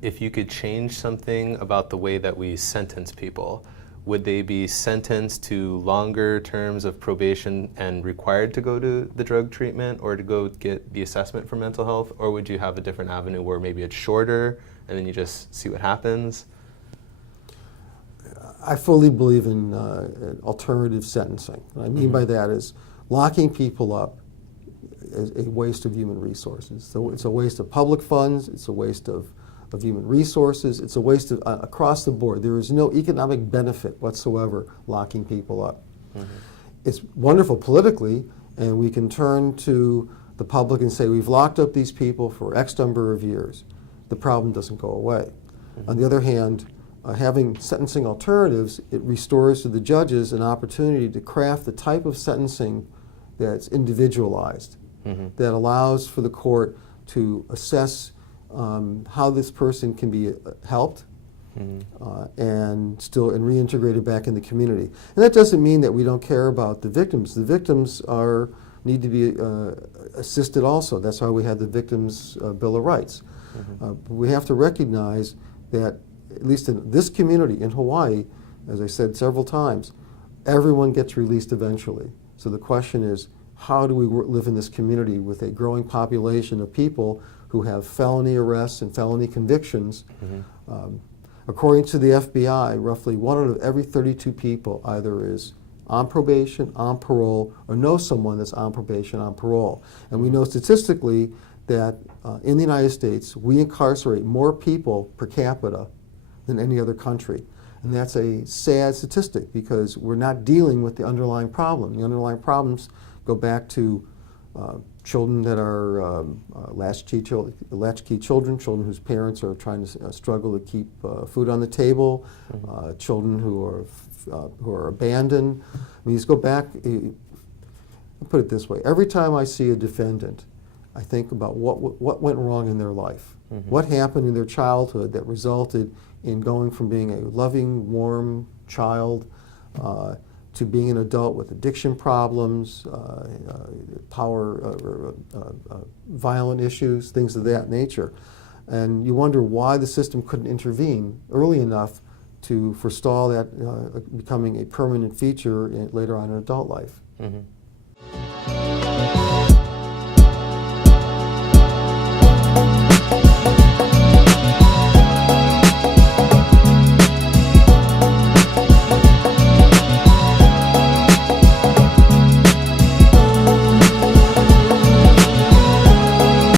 if you could change something about the way that we sentence people, would they be sentenced to longer terms of probation and required to go to the drug treatment or to go get the assessment for mental health? Or would you have a different avenue where maybe it's shorter and then you just see what happens? I fully believe in alternative sentencing. What I mean by that is locking people up is a waste of human resources. So it's a waste of public funds, it's a waste of human resources, it's a waste of, across the board. There is no economic benefit whatsoever locking people up. It's wonderful politically, and we can turn to the public and say, we've locked up these people for X number of years. The problem doesn't go away. On the other hand, having sentencing alternatives, it restores to the judges an opportunity to craft the type of sentencing that's individualized, that allows for the court to assess how this person can be helped and reintegrated back in the community. And that doesn't mean that we don't care about the victims. The victims need to be assisted also. That's why we have the Victims' Bill of Rights. But we have to recognize that, at least in this community in Hawaii, as I said several times, everyone gets released eventually. So the question is, how do we live in this community with a growing population of people who have felony arrests and felony convictions? According to the FBI, roughly 1 out of every 32 people either is on probation, on parole, or knows someone that's on probation, on parole. And we know statistically that in the United States, we incarcerate more people per capita than any other country. And that's a sad statistic because we're not dealing with the underlying problem. The underlying problems go back to children that are latchkey children, children whose parents are trying to struggle to keep food on the table, children who are abandoned. I mean, you just go back, I'll put it this way, every time I see a defendant, I think about what went wrong in their life. What happened in their childhood that resulted in going from being a loving, warm child to being an adult with addiction problems, violent issues, things of that nature. And you wonder why the system couldn't intervene early enough to forestall that becoming a permanent feature later on in adult life.